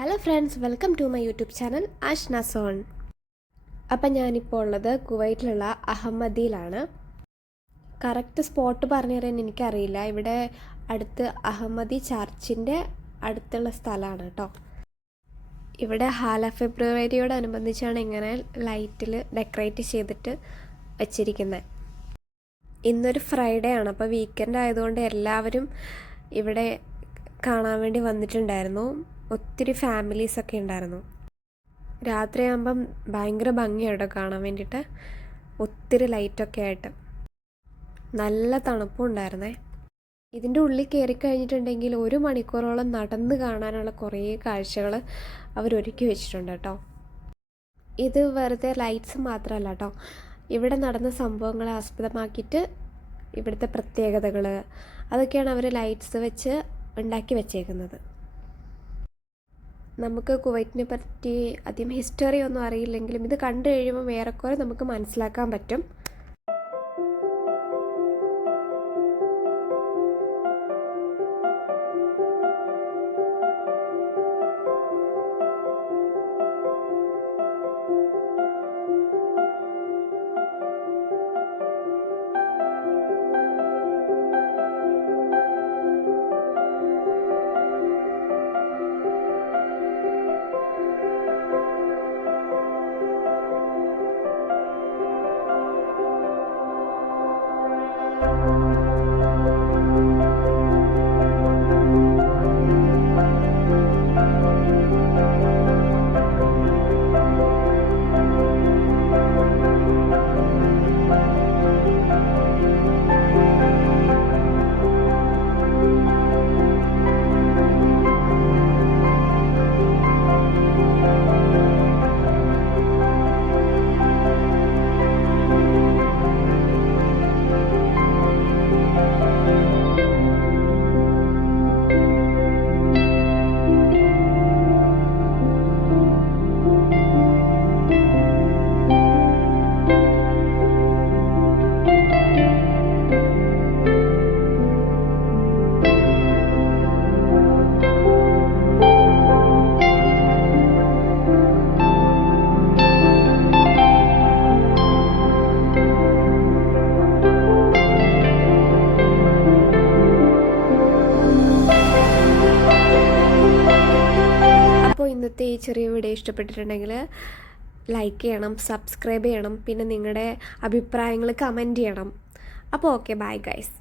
Hello friends, welcome to my YouTube channel Ashna zone. അപ്പം ഞാനിപ്പോൾ ഉള്ളത് കുവൈറ്റിലുള്ള അഹമ്മദിയിലാണ്. കറക്റ്റ് സ്പോട്ട് പറഞ്ഞു തരാൻ എനിക്കറിയില്ല. ഇവിടെ അടുത്ത് അഹമ്മദി ചർച്ചിൻ്റെ അടുത്തുള്ള സ്ഥലമാണ് കേട്ടോ. ഇവിടെ ഹാല ഫെബ്രുവരിയോടനുബന്ധിച്ചാണ് ഇങ്ങനെ ലൈറ്റിൽ ഡെക്കറേറ്റ് ചെയ്തിട്ട് വച്ചിരിക്കുന്നത്. ഇന്നൊരു ഫ്രൈഡേ ആണ്, അപ്പോൾ വീക്കെൻഡ് ആയതുകൊണ്ട് എല്ലാവരും ഇവിടെ കാണാൻ വേണ്ടി വന്നിട്ടുണ്ടായിരുന്നു. ഒത്തിരി ഫാമിലീസൊക്കെ ഉണ്ടായിരുന്നു. രാത്രിയാകുമ്പം ഭയങ്കര ഭംഗിയാട്ടോ കാണാൻ വേണ്ടിയിട്ട്. ഒത്തിരി ലൈറ്റൊക്കെ ആയിട്ട് നല്ല തണുപ്പും ഉണ്ടായിരുന്നേ. ഇതിൻ്റെ ഉള്ളിൽ കയറി കഴിഞ്ഞിട്ടുണ്ടെങ്കിൽ 1 മണിക്കൂറോളം നടന്ന് കാണാനുള്ള കുറേ കാഴ്ചകൾ അവരൊരുക്കി വെച്ചിട്ടുണ്ട് കേട്ടോ. ഇത് വെറുതെ ലൈറ്റ്സ് മാത്രമല്ല കേട്ടോ, ഇവിടെ നടന്ന സംഭവങ്ങളെ ആസ്പദമാക്കിയിട്ട് ഇവിടുത്തെ പ്രത്യേകതകൾ അതൊക്കെയാണ് അവർ ലൈറ്റ്സ് വെച്ച് ഉണ്ടാക്കി വെച്ചേക്കുന്നത്. നമുക്ക് കുവൈറ്റിനെ പറ്റി അധികം ഹിസ്റ്ററി ഒന്നും അറിയില്ലെങ്കിലും ഇത് കണ്ടു കഴിയുമ്പോൾ ഏറെക്കുറെ നമുക്ക് മനസ്സിലാക്കാൻ പറ്റും. ഇന്നത്തെ ഈ ചെറിയ വീഡിയോ ഇഷ്ടപ്പെട്ടിട്ടുണ്ടെങ്കിൽ ലൈക്ക് ചെയ്യണം, സബ്സ്ക്രൈബ് ചെയ്യണം, പിന്നെ നിങ്ങളുടെ അഭിപ്രായങ്ങൾ കമൻറ്റ് ചെയ്യണം. അപ്പോൾ ഓക്കെ, ബൈ ഗൈസ്.